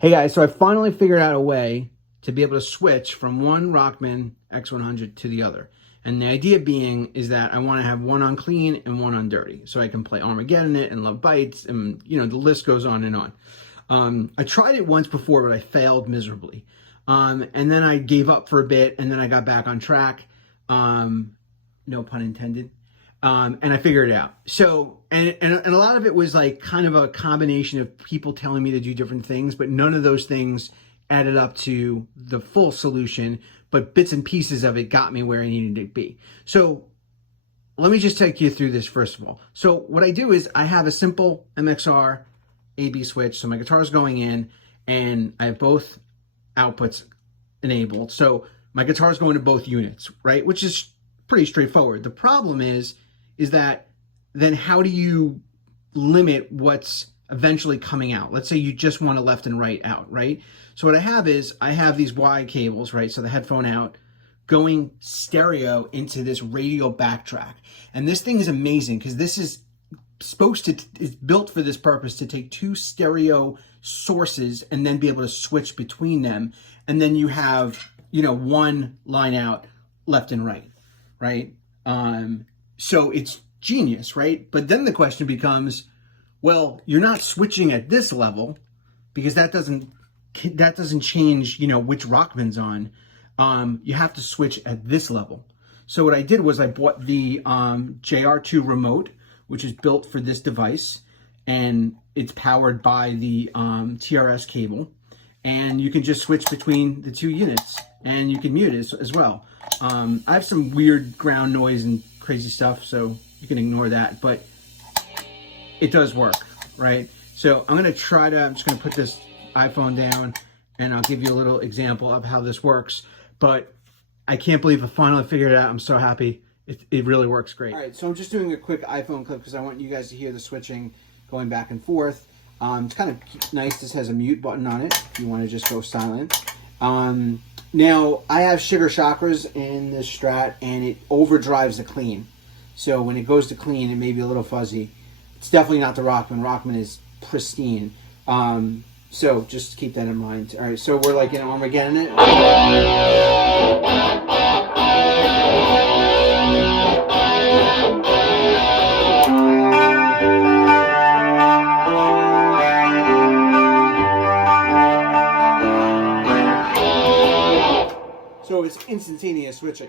Hey guys, so I finally figured out a way to be able to switch from one Rockman X100 to the other. And the idea being is that I want to have one on clean and one on dirty. So I can play Armageddon it and Love Bites and, you know, the list goes on and on. I tried it once before, but I failed miserably. And then I gave up for a bit and then I got back on track. No pun intended. And I figured it out. So, and a lot of it was like kind of a combination of people telling me to do different things, but none of those things added up to the full solution, but bits and pieces of it got me where I needed to be. So let me just take you through this first of all. So what I do is I have a simple MXR AB switch. So my guitar is going in and I have both outputs enabled. So my guitar is going to both units, right? Which is pretty straightforward. The problem is that then how do you limit what's eventually coming out? Let's say you just want a left and right out, right? So what I have is I have these Y cables, right? So the headphone out going stereo into this radio backtrack. And this thing is amazing because this is it's built for this purpose to take two stereo sources and then be able to switch between them. And then you have, you know, one line out left and right, right? So it's genius, right? But then the question becomes, well, you're not switching at this level because that doesn't change, you know, which Rockman's on. You have to switch at this level. So what I did was I bought the JR2 remote, which is built for this device, and it's powered by the TRS cable. And you can just switch between the two units, and you can mute it as well. I have some weird ground noise and crazy stuff, so you can ignore that, but it does work, right? So I'm just gonna put this iPhone down and I'll give you a little example of how this works, but I can't believe I finally figured it out. I'm so happy. It really works great. All right, so I'm just doing a quick iPhone clip because I want you guys to hear the switching going back and forth. It's kind of nice. This has a mute button on it if you want to just go silent. Now, I have Sugar Chakras in this Strat, and it overdrives the clean. So when it goes to clean, it may be a little fuzzy. It's definitely not the Rockman. Rockman is pristine. So just keep that in mind. All right, so we're like in Armageddon it. So it's instantaneous switching.